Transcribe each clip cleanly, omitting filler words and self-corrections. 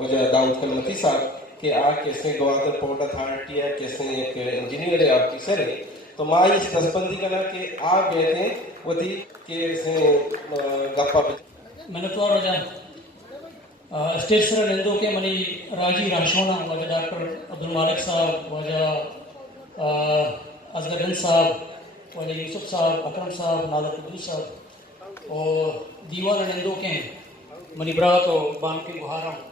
وجہ داؤد کلمتی صاحب کہ آ کیسے گوادر پورٹ اتھارٹی ہے کیسے ایک انجینئر ہے آفیسر ہے تو ماں اس دستبندی کرنا کہ آ گئے تھے وہ تھی کہ اسے گپا میں نے تو اور وجہ اسٹیج سر نندو کے منی راجی راشونا وجہ ڈاکٹر عبدالمالک صاحب وجہ اصغر ہند صاحب وجہ یوسف صاحب اکرم صاحب نادر قدوس صاحب اور دیوان نندو کے منی برات اور بانکی بہارم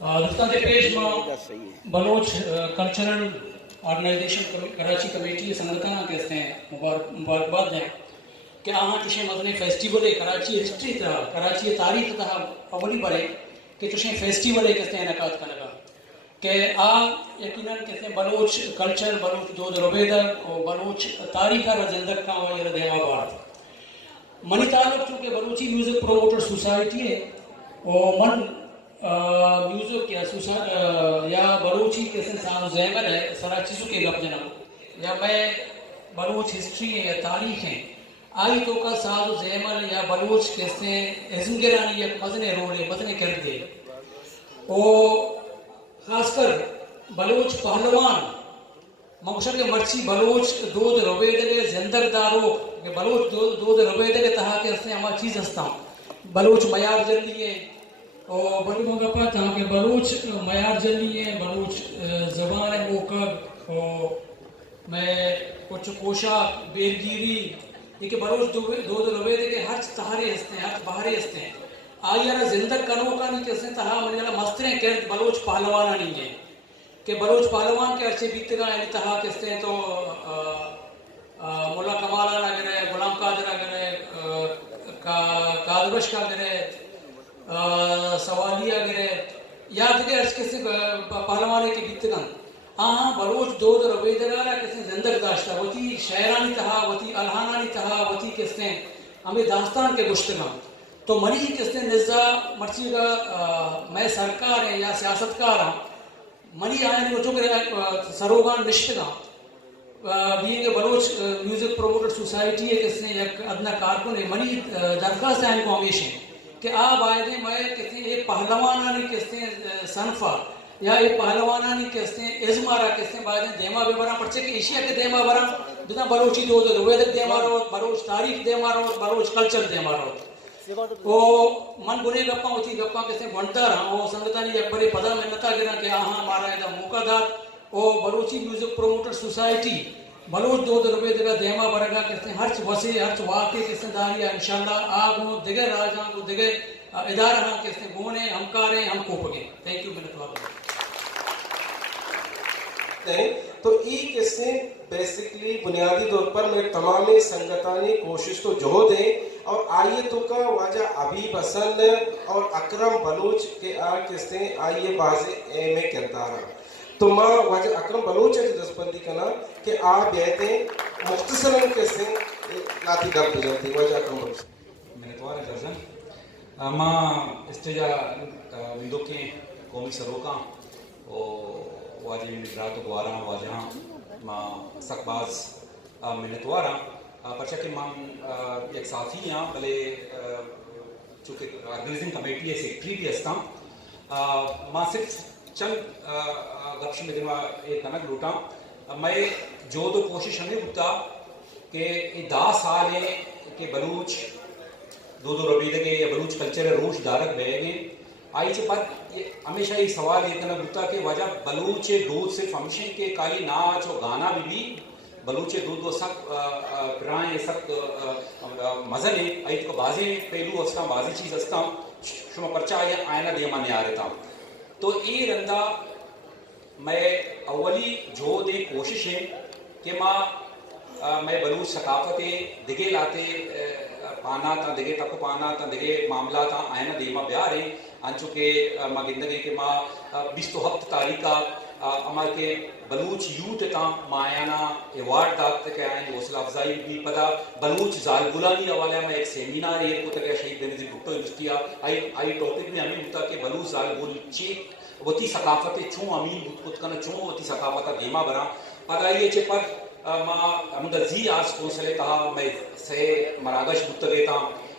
دوستان کے پیش ماں Baloch cultural organization Karachi committee سنگتنا کہتے ہیں مبارکباد دیں کہ آہاں چوشیں مدنی فیسٹیول ہے کراچی ہسٹری تھا کراچی تاریخ تھا اولی بڑے کہ چوشیں فیسٹیول ہے کہتے ہیں انعقاد کرنے کا کہ یقیناً کہتے ہیں بلوچ کلچر بلوچ دود ربیدر اور بلوچ تاریخ کا زندگ کا اور دیما بات منی تعلق چونکہ بلوچی میوزک پروموٹر سوسائٹی ہے اور من میوزک یا بلوچی کیسے ساز زیمر ہے سارا چیزوں کے گپ جناب یا میں بلوچ ہسٹری ہے یا تاریخ ہے آئی تو کا ساز و زیمر یا بلوچ کیسے ازم گرانی یا مزنے روڑے مزنے کر دے اور خاص کر بلوچ پہلوان مقصد کے مرچی بلوچ دود رویدے زندگ دارو کہ بلوچ دود رویدے تہا کے اسے ہمارا چیز ہستا بلوچ میار جلیے اور بلوچ مگپا تھا کہ بلوچ میار جلیے بلوچ زبان موکب اور میں کچھ کوشا بیرگیری یہ کہ بلوچ دود رویدے کے ہر تہارے ہستے ہیں ہر بہارے ہستے ہیں آئی یارا زندگ کنو کا نہیں کہتے ہیں تہا منی یارا مستریں کرد بلوچ پہلوانا نہیں ہے کہ بلوچ پہلوان کے عرصے بیتگاہ یعنی تہا کہتے ہیں تو مولا کمالا نہ گرے غلام قادر نہ گرے قادرش کا گرے سوالیہ گرے یا دیگر عرص کسی پہلوانے کے بیتگاہ ہاں بلوچ دود رویدگارہ کہتے ہیں زندگ داشتہ وطی شاعرانی تہا وطی الہانانی تہا وطی کہتے ہیں ہمیں داستان کے گشتگاہ تو منی کہتے ہیں نزا مرچی کا میں سرکار ہیں یا سیاستکار ہوں منی آئین وچوں کے سروگان نشتگاں بینگ بلوچ میوزک پروموٹر سوسائٹی ہے کس نے یک ادنا کارکن ہے منی درخواست آئین کو ہمیشہ کہ آپ آئے دیں میں کہتے ہیں ایک پہلوانانی کہتے ہیں صنفہ یا ایک پہلوانانی کہتے ہیں ازمارا کہتے ہیں باید دیما بے برام پرچے کہ ایشیا کے دیما برام جتنا بلوچی دو رویدک دیما روت بلوچ تاریخ دیما روت بلوچ کلچر دیما روت او من گنے گپاں ہوتی گپاں کہتے ہیں گھنٹا رہا او سنگتانی یک بڑے پدا میں نتا گرا کہ آہاں ہمارا ایدہ موقع دار او Balochi music promoter society Baloch دو رویدگا دیما برگا کہتے ہیں ہرچ وسے ہرچ واقع کہتے ہیں داریا انشاءاللہ آگوں دیگر راجاں کو دیگر ادارہ ہاں کہتے ہیں گونے ہمکاریں ہم کو پگیں تھینک یو منت واقع تو ای کیسے بیسکلی بنیادی طور پر میں تمام سنگتانی کوشش تو جو دیں اور آئیے تو کا واجہ حبیب حسن اور اکرم بلوچ کے کیسے آئیے واضح میں کردار ہیں تو ماں واجہ اکرم بلوچ ہے دستبندی کنا کہ آپ بیٹھیں مختصراً کیسے لاتی گپ بجاتی واجہ اکرم بلوچ میں نے توارے درزن ماں استجا وندو کے قومی سروکاں واجہ براتو گوارا واجہ ماں سکباز منتوارا پرچہ کہ ماں ایک صافی ہیں بلے چونکہ آرگنائزنگ کمیٹی ہے سیکٹری بھی ہستا ماں صرف چند گپش میں دن ایک کنک لوٹا میں جو دو کوشش ہمیں ہوتا کہ دا سال ہے کہ بلوچ دو ربیدگے یا بلوچ کلچر روش دارک بہے گے آئی سے بعد ہمیشہ یہ سوال یہ کرنا ہوتا کہ وجہ بلوچ دودھ صرف ہمیشہ کے کالی ناچ اور گانا بھی بلوچ دودھ وہ سب پرائیں سب مزن ہے آئی تو بازی پہلو ہستا بازی چیز ہستا شما پرچہ آیا آئینہ دے مانے آ رہتا تو یہ رندہ میں اولی جو دے کوشش ہے کہ میں بلوچ ثقافت دگے لاتے پانا تا دگے تک پانا تا دگے معاملات آئینہ دیما بیار ہیں انچو کہ ماں گندگی کے ماں 27 تاریخہ ہمارے کے بلوچ یوت تا مایانا ایوارڈ داکتے کہ آئین حوصلہ افزائی بھی پدا بلوچ زالگولانی حوالے میں ایک سیمینار یہ کو تک شہید بنظیر بھٹو یونیورسٹی آئی ٹاپک میں ہمیں ہوتا کہ بلوچ زالگول چیک وتی ثقافت چوں امین خود کنا چوں وتی ثقافت دیما برا پدا یہ چے پر ماں ہمدہ زی آس کونسلے تہا میں سے مراگش بتگے تا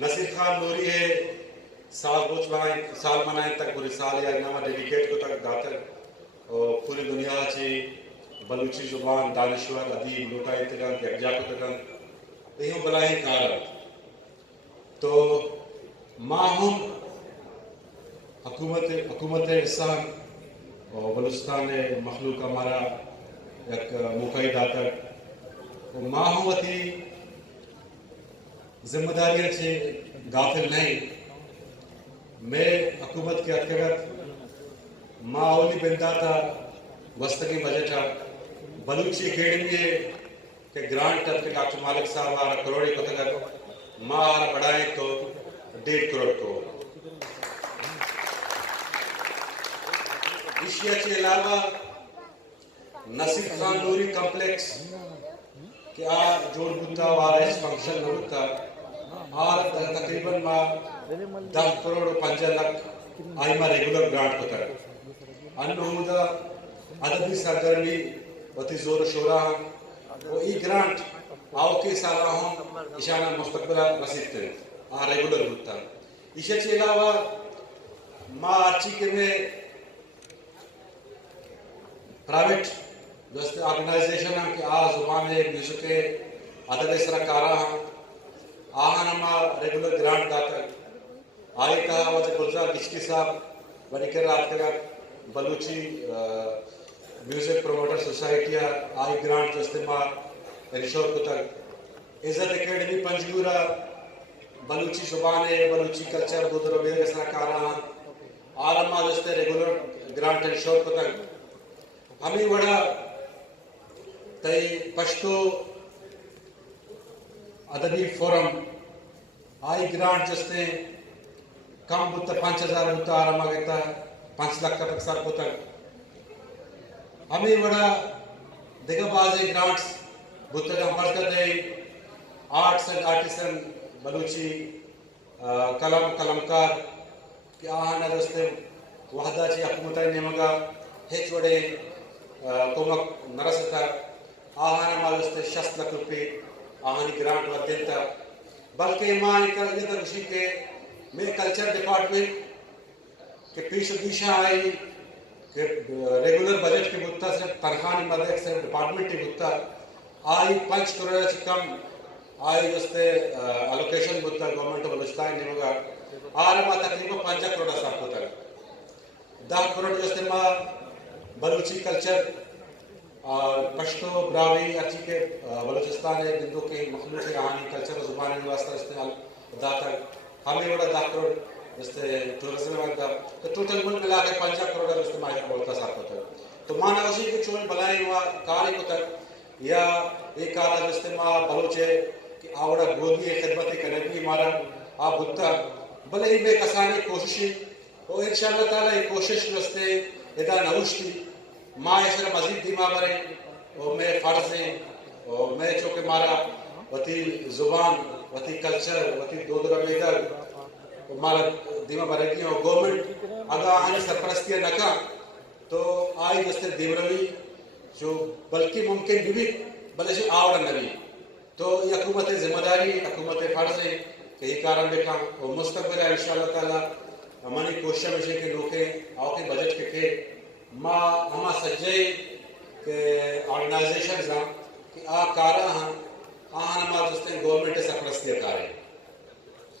نصیر خان نوری ہے سال منائیں تک پوری سال یا نامہ ڈیڈیکیٹ کو تک داتر اور پوری دنیا چی بلوچی زبان دانشور ادیب لوٹائی تگن یکجا کو تگن یہ بلائی کار تو ماہم حکومت انسان اور بلوچستان مخلوق ہمارا ایک موقعی داتر اور ماہوتی ذمہ داریاں سے غافل نہیں میں حکومت کے اتگت ماں اولی بنداتا وسطی بجٹا بلوچی اکیڈمی ہے کہ گرانٹ تک ڈاکٹر مالک صاحب آرہ کروڑی کو تک ماں آرہ بڑھائیں تو 1.5 کروڑ کو اشیاء کے علاوہ نصیر خان نوری کمپلیکس کہ جوڑ بودتا وارا اس فنکشن ہوتا تقریباً 10 کروڑ و 5 لکھ آئی ماں ریگولر گرانٹ ہوتا ہے انہودا عددی سرگرمی وتی زور شورا ہم وہ ای گرانٹ آو کے سالہ ہم اشانہ مستقبلہ رسید تھے ریگولر ہوتا اشیاء کے علاوہ ماں آچی کے میں پرائیویٹ دوست آرگنائزیشن ہیں کہ زبان ہے میوزک ہے ادب سرا کارا ہیں آہاں ہما ریگولر گرانٹ داتا آئی کہا وجہ گلزار کشکی صاحب بڑی کر رات کر Balochi music promoter society I grant جو استعمال انشور کو تک عزت اکیڈمی پنجگورا بلوچی زبان ہے بلوچی کلچر دودھ روبیر سرا کارا ہیں آرما جو استے ریگولر گرانٹ انشور کو تک ہمیں وڑا تئی پشتو ادبی فورم آئی گرانٹ جستے کم بودتا 5,000 بودتا آرما گیتا 5 لاکھ تک سر کو تک ہمیں وڑا دیگا بازی گرانٹس بودتا جہاں مرکز ہے آرٹس اینڈ آرٹیسن بلوچی کلمکار کہ آہانا جستے وحدہ چی حکومتہ نمگا ہیچ وڑے کومک نرستا آہانا مالستے 60 لکھ روپے آہانی گرانٹ ودیتا بلکہ ماں یہ ترشی کے میں کلچر ڈپارٹمنٹ کے پیش دیشا آئی کہ ریگولر بجٹ کے بودتا صرف تنخانی مدد صرف ڈپارٹمنٹ کی بودتا آئی 5 کروڑ سے کم آئی جستے الوکیشن بودتا گورنمنٹ بلوچستان نمگا آرما تقریبا 5 کروڑ صاحب ہوتا 10 کروڑ جستے ماں بلوچی کلچر پشتو براوی اچھی کے بلوچستان ہے بندوں کے مخلوق کہانی کلچر و زبانی واسطہ استعمال داتا ہمیں بڑا 10 کروڑ جستے ٹورزم وقتا تو ٹوٹل ملک ملا کے 5 کروڑ کا استعمال بولتا صاحب ہوتا ہے تو مانا اسی کے چون بلائیں ہوا کاری کو تک یا ایک کارا جستے ماں بلوچے کہ آوڑا گودی خدمت کنگی مارا آپ بھتا بلے ہی میں کسانی کوششی اور انشاءاللہ تعالیٰ یہ کوشش جستے ادا نوشتی ماں اسرا مزید دیما برے اور میں فرض ہیں اور میں چونکہ مارا وتی زبان وتی کلچر وتی دودھ رمیدر مارا دیما برے کی اور گورنمنٹ اگر آنی سرپرستیاں نکا تو آئی جستے دیوروی جو بلکہ ممکن بھی بلے جو آوڑا نبی تو یہ حکومت ذمہ داری حکومت فرض ہے کہ یہ کارن بکا اور مستقبل انشاءاللہ تعالیٰ ہماری کوشش میں کہ لوکے آؤ کے بجٹ کے تھے ماں ہما سجے کہ آرگنائزیشنز ہیں کہ کارا ہیں آہاں ہما دوستیں گورنمنٹ سرپرستی کارے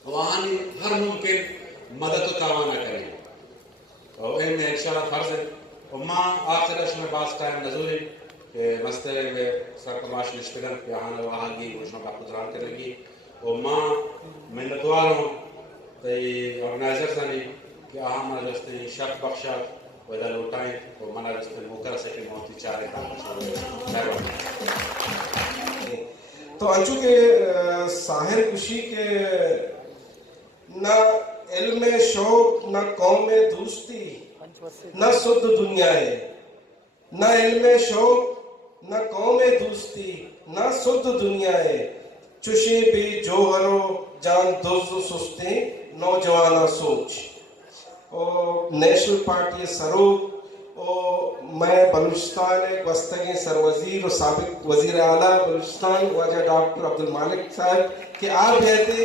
وہاں ہر ممکن مدد و تعاونہ کریں اور ان میں انشاءاللہ فرض ہے اور ماں آخر میں بعض ٹائم نظوری کہ مستر میں سرکماش نشکرن کہ وہاں کی گوشنا باپ قدران کرنے کی اور ماں محنتوار ہوں تو یہ آرگنائزرز ہیں کہ ہمارا جستے شرط بخشا ویدہ لوٹائیں اور منا جستے موقع سے کہ موتی چارے تو انچو کے ساحر کشی کے نہ علم شوق نہ قوم دوستی نہ سد دنیا ہے نہ علم شوق نہ قوم دوستی نہ سد دنیا ہے چشی بھی جوہرو جان دوز سستی نوجوانہ سوچ اور نیشنل پارٹی سروک اور میں بلوچستان وسطی سروزیر اور سابق وزیر اعلیٰ بلوچستان واجہ ڈاکٹر عبد المالک صاحب کہ آپ کہتے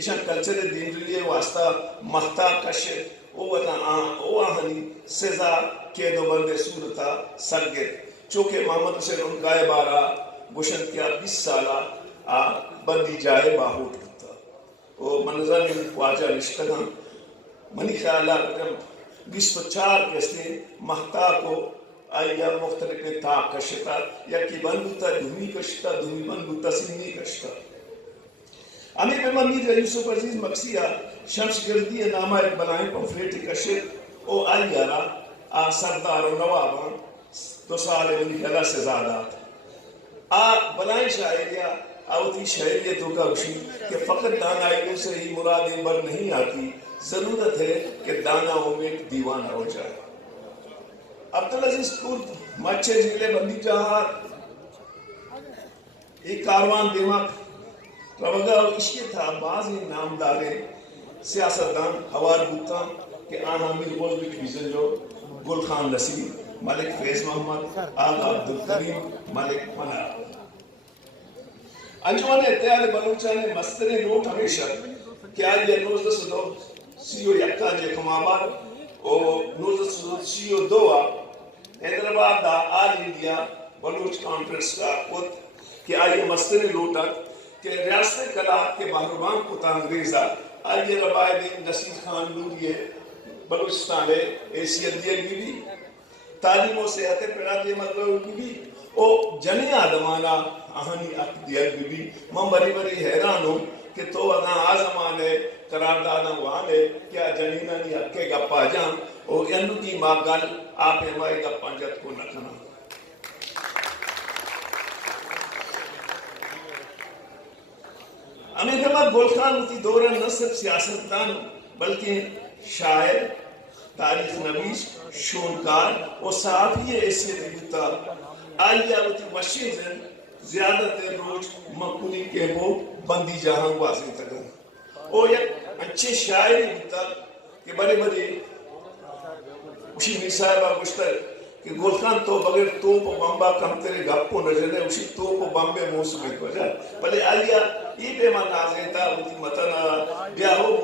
ایشان کلچر دین لیے واسطہ مہتا کشت او وطا او آہنی سزا کے دو بندے صورتا سرگر چونکہ محمد حسین ان گائے بارا گوشن کیا 20 سالہ بندی جائے باہوٹ کرتا او منظر میں واجہ نشتگاں منی خیالہ 24 کیسے مہتا کو آیا مختلف تا کشتا یا کی بندوتا دھومی کشتا دھومی بندوتا سنی کشتا ہمیں پہ منید یوسف عزیز مقصیہ شمس گردی نامہ ایک بلائیں پمفلیٹی کشت او آیا را سردار و نوابان 2 سال منی خیالہ سے زیادہ بلائیں شاعریہ آوتی شاعریتوں کا وشی کہ فقط دانائیوں سے ہی مرادیں بر نہیں آتی ضرورت ہے کہ داناؤں میں دیوانہ ہو جائے عبدالعزیز کورد مچے جیلے بندی جہاں ایک کاروان دماغ روگا اور عشق تھا بعض ہی نامدارے سیاستدان حوار بوتا کہ آن امیر بول بھی کھیزن جو گل خان نصیر ملک فیض محمد آغا عبدالکریم ملک منع انجمن اتحاد بلوچہ نے مستر نوٹ ہمیشہ کہ آج یہ 1902 سیو یکا جے کمابار اور 1902 دوا حیدرآباد دا آل انڈیا بلوچ کانفرنس کا خود کہ آئیے مستر لوٹا کہ ریاست کلات کے محروبان کو تانگریزا آئیے ربائے دیں نصیر خان نوریے بلوچستان ایسیت دیئے گی بھی تعلیم و صحت پیڑا دے مطلب کی بھی او جنی آدمانا آہنی اک دیئے گی بھی میں بری بری حیران ہوں کہ تو اگاں آزمانے قرارداداں وانے کیا جنینہ نہیں اکے گا پا جاں او انو کی ماغل آپ ہمائے گا پانجت کو نکھنا ہمیں جب گول خان ہوتی دورہ نہ صرف سیاستدان بلکہ شاعر تاریخ نویس شونکار اور صحافی ایسے دیتا آئیہ ہوتی وشیزن زیادہ تر روز مقبولی کے وہ بندی جہاں واضح تگا اور یک اچھے شاعری ہوتا کہ بڑے بڑے اسی نصائبہ گشتر کہ گول خان تو بغیر توپ و بمبا کم تیرے گپو نظر ہے اسی توپ و بمبے موسمے کو جا بلے آئیہ یہ بے من آزیتا ہوتی مطنہ بیاہو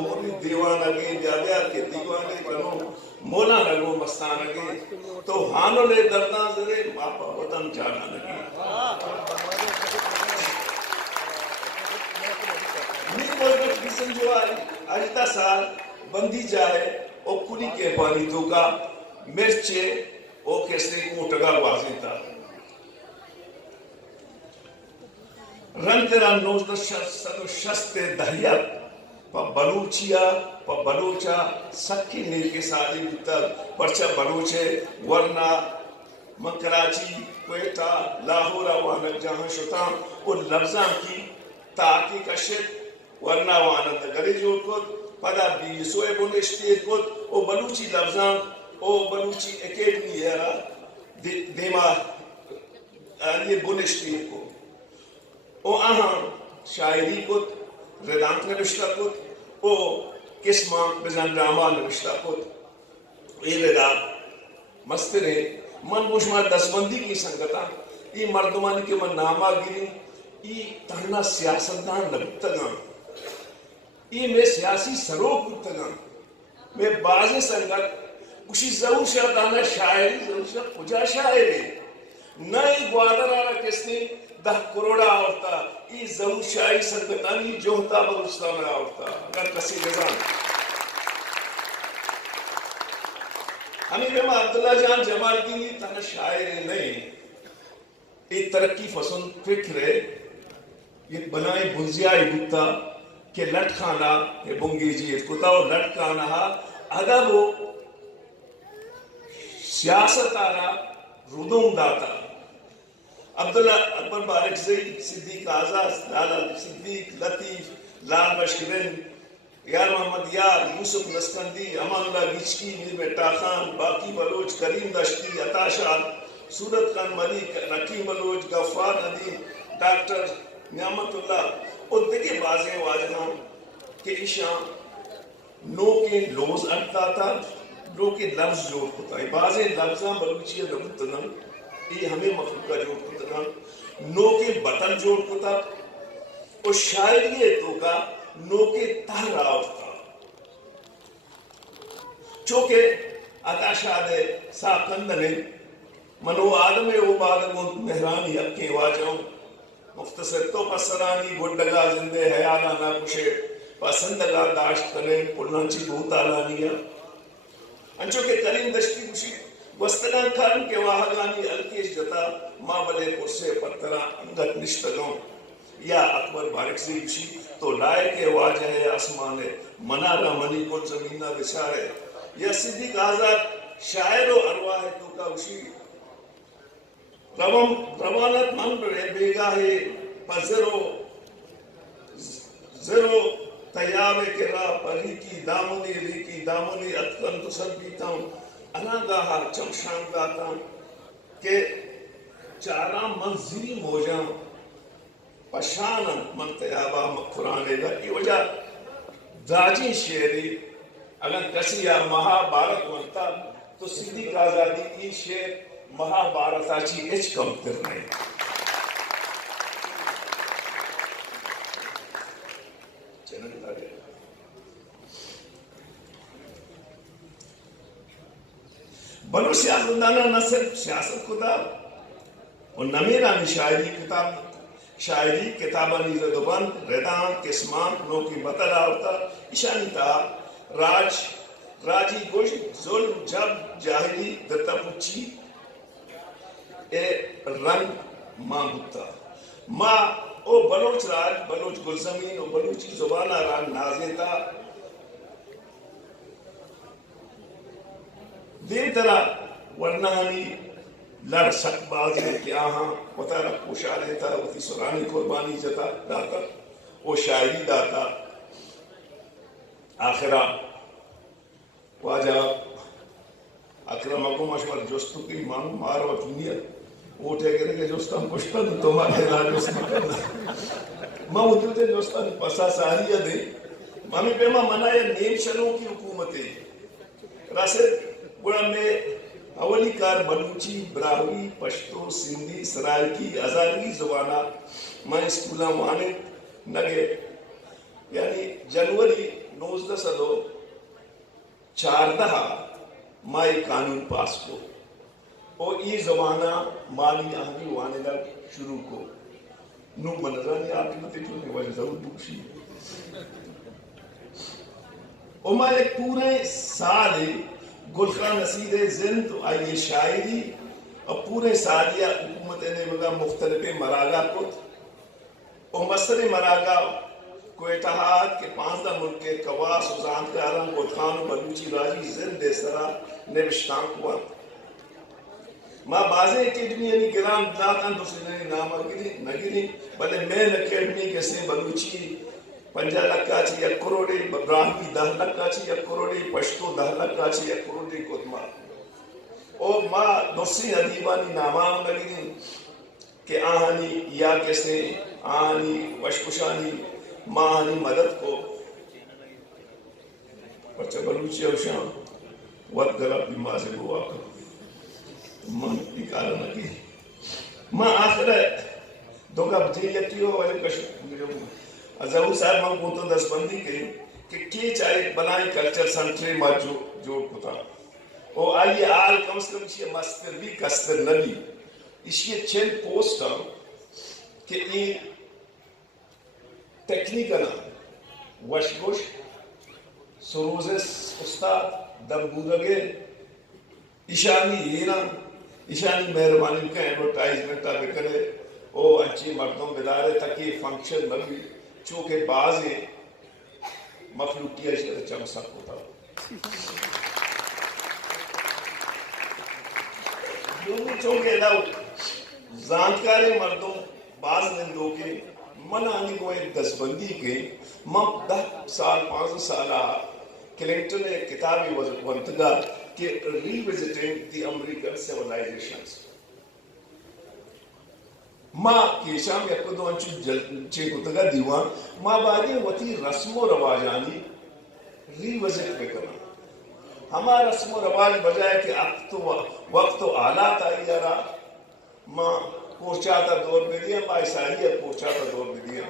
مرید دیوان اگے بیا کے دیوانے بنو مولا نگو مستان اگے تو ہانو لے دردان زرے ماپا وطن جانا لگے نیک بولگت کسن جو آئی اجتا سال بندی جائے او کلی کے پانی تو کا مرچے او کیسے کوٹگا واضح تھا رنگ تیرا 1960 دہیت پا بلوچا سکی نیل کے ساتھ بیتر پرچہ بلوچے ورنہ من کراچی کوئٹہ لاہور وانک جہاں شتاں اور لفظاں کی تاکی کشت ورنہ وانک گلی جوڑ کد پدا بیسوئے بنشتید کد او بلوچی لفظاں او بلوچی اکیڈمی ہے دیما یہ بنشتید کو او آہاں شاعری کد ردانت نوشتہ کد او قسمان بزن ڈراما نوشتہ کد اے ردانت مسترے من بوشما دسبندی کی سنگتا ای مردمان کے من نامہ گیری ای تہنا سیاستدان لگتگاں ای میں سیاسی سروک گتگاں میں بازی سنگت کشی ضرور شاہدانا شاعری ضرور شاہ کجا شاعری نئی گوادر آرہ کس نے 10 کروڑا آورتا ای ضرور شاعری سنگتانی جوہتا بلوچستان میں آورتا اگر کسی گزان ہمیں بہما عبداللہ جان جمال دینی تنہ شاعر نہیں ایک ترقی فسن فکر ہے یہ بنائے بنزیائی بکتا کہ لٹ خانہ یہ بنگی جی کتا اور لٹ خانہ اگر وہ سیاست آرہ ردوم داتا عبداللہ اکبر بارک زئی صدیق آزاد لالا صدیق لطیف لال بشکرین یار محمد یار یوسف نسکندی امان اللہ گچکی میر ٹاخان باقی بلوچ کریم دشتی عطا شاہ سورت خان ملک رقیم بلوچ غفار ندیم ڈاکٹر نعمت اللہ اور دیکھے بازیں واجہاں کہ اشان نو کے لوز اٹھتا تھا نو کے لفظ جوڑ ہوتا ہے بازیں لفظاں بلوچیہ لگتنا یہ ہمیں مخلوقہ جوڑ ہوتا نو کے بطن جوڑ ہوتا و شاعری تو کا نوکے تہرا ہوتا چونکہ عطا شاد ساکندنے منو آدم عباد مہرانی اکیں واجوں مختصر تو پسرانی گڈگا زندے حیالانہ کشے پسندگا داشت کنے پلنچی بھوتالانیا انچو کہ کریم دشتی کشی وستگان کھارن کے واہگانی الکیش جتا ماں بلے پرسے پترہ انگت نشتگوں یا اکبر بارکزی کشی تو لائے کے واجہ آسمان منارہ منی کل زمینہ بچارے یا صدیق آزاد شاعر و ارواح تو کا اسی روانت من رے بیگاہ زرو تیاب کے راہ پری کی دامنی اتکن تو سر بیتا ہوں اناگاہ چمشان گاتا ہوں کہ چارا منزلی موجاں پشان من تیابہ مکھرانے گا کی وجہ داجی شیری اگر کسی یا مہابھارت ونتا تو صدیق آزادی کی شیر مہابھارت آچی اچ کم کرنے بنو سیاستدانہ نہ صرف سیاست خدا اور نمیرانی شاعری کتابانی زدبان ردان قسمان نو کی بطل آورتا اشانی تا راجی گوشت ظلم جب جاہلی دتا پچی اے رنگ ماں بتا ماں او بلوچ راج بلوچ گلزمین او بلوچی زبانہ رنگ نازیتا دیر طرح ورنہانی لڑ سک بازی کہ آہاں وطا رکھ پوشا دیتا وطی سرانی قربانی جتا داتا او شاعری داتا آخرہ واجہ اکرمکم اشور جستو کی مانو مارو دنیا اوٹے کرے کہ جستان پشتا تو تمہارے لا جستا کرنا ماں ادھتے جستان پسا ساریہ دے مامی پیما منائے نیم شنوں کی حکومتیں راسد گوڑا میں اولی کار بلوچی براہوی پشتو سندھی سرائکی ازارگی زبانہ میں اسکولہ معاند نگے یعنی جنوری 1914 مائی قانون پاس کو اور یہ زبانہ مالی آنگی وانے لگ شروع کو نو منظرانی آپ کی مطلب جو وجہ ضرور بکشی اور میں ایک پورے سال گلخان نصیر زند آئیے شاعری اور پورے سالیہ حکومت نے مگا مختلف مراگا کت اور مصر مراگا کو اتحاد کے 15 ملک کے قواس و زانتکاران گلخان و بلوچی راجی زند سرا نوشتان ہوا ماں بازے اکیڈمی یعنی گرام داتان دوسرے نے نام نگری بلے مین اکیڈمی کیسے بلوچی 50 لکھا چی 1 کروڑی براہمی 10 لکھا چی 1 کروڑی پشتو 10 لکھا چی 1 کروڑی کتما اور ماں دوسری ادیبانی نامان لگی کہ آہانی یا کیسے آہانی وشکشانی ماں آہانی مدد کو پچھا بلوچی اور شام وقت گرہ بھی ماں سے گوا کر ماں نکالا نکی ماں آخر ہے دوگا بجھے یکی ہو والے کشک ازہو صاحب ہم کو تو دس بندی کہیں کہ کی چاہے بنائی کلچر سنٹری ماں جو کتا اور آئیے آل کم سے کم اسے مستر بھی کستر نبی اسے چین پوسٹ ہم کہ این ٹیکنیکنا وشگوش سروزس استاد دمبودگے اشانی ہیران اشانی مہربانی کا ایڈورٹائزمنٹ آگے کرے او اچھی مردم بدارے تاکہ فنکشن نبی چونکہ بعضی مخلوقی اشیاء چمسک ہوتا چونکہ لو زانتکاری مردوں بعض نندوں کے من آنی کو ایک دستبندی کے مم 10 سال 5 سالہ کلنٹن نے کتابی ونتگا کہ ریوزٹنگ دی امریکن سیولائزیشنز ماں کیشام یکدو انچو چے کتگا دیوان ماں بادی وطی رسم و رواجانی ریوزٹ پہ کرنا ہمارا رسم و رواج بجائے کہ وقت و آلات آئی جا رہا ماں پوچھاتا دور میں دیا ماں عیسائیت پوچھاتا دور میں دیا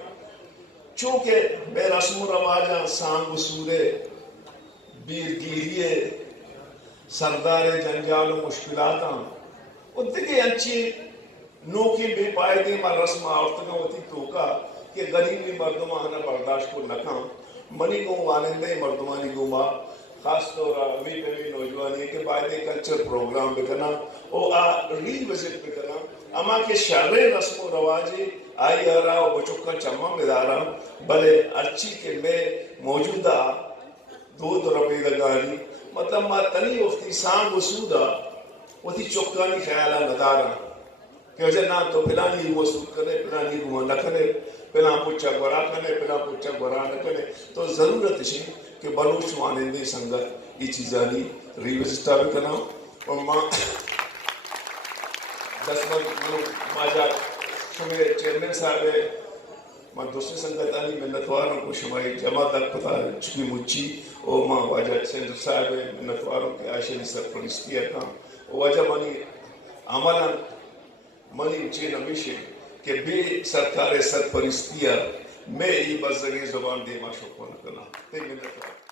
چونکہ بے رسم و رواجاں سانگ سورے بیرگیریے سردار جنجال و مشکلاتاں وہ دیکھے انچی نوکی بے پائدے ما رسم آورتگاں ہوتی توکا کہ غریبی مردمانہ برداشت کو نکاں منی کو وانندے مردمانی گوما خاص طور امی پہمی نوجوانی کے بائدے کلچر پروگرام بکنا اور ری وزٹ بکنا اما کے شر رسم و رواجی آئی آرہا اور بچکا چمہ مدارا بلے اچھی کہ میں موجودہ دو ربی لگانی مطلب ما تنی وقتی سانگ وسودا وقتی چکانی خیالہ ندارا کہ وجہ نہ تو پلانی وسود کرے پلانی گوہ نہ کرے پلا پچھا گورا کرے پلا پچھا گورا نہ کرے تو ضرورت ہے کہ بلوچ مانندے سنگت یہ چیزانی ریوزسٹا بھی کرنا اور ماں دس ماجا شمع چیئرمین صاحب ہے ماں دوسری سنگتانی منتواروں کو شمائی جمع تک پتا چکی مچی اور ماں واجہ سینٹر صاحب ہے منتواروں کے عائشہ سرپرستی ہے کام واجہ منی عملا منی چین ہمیشہ کہ بے سرکار سرپرستیا میں یہ بزرگی زبان دے ما شکر کرنا تے منتوار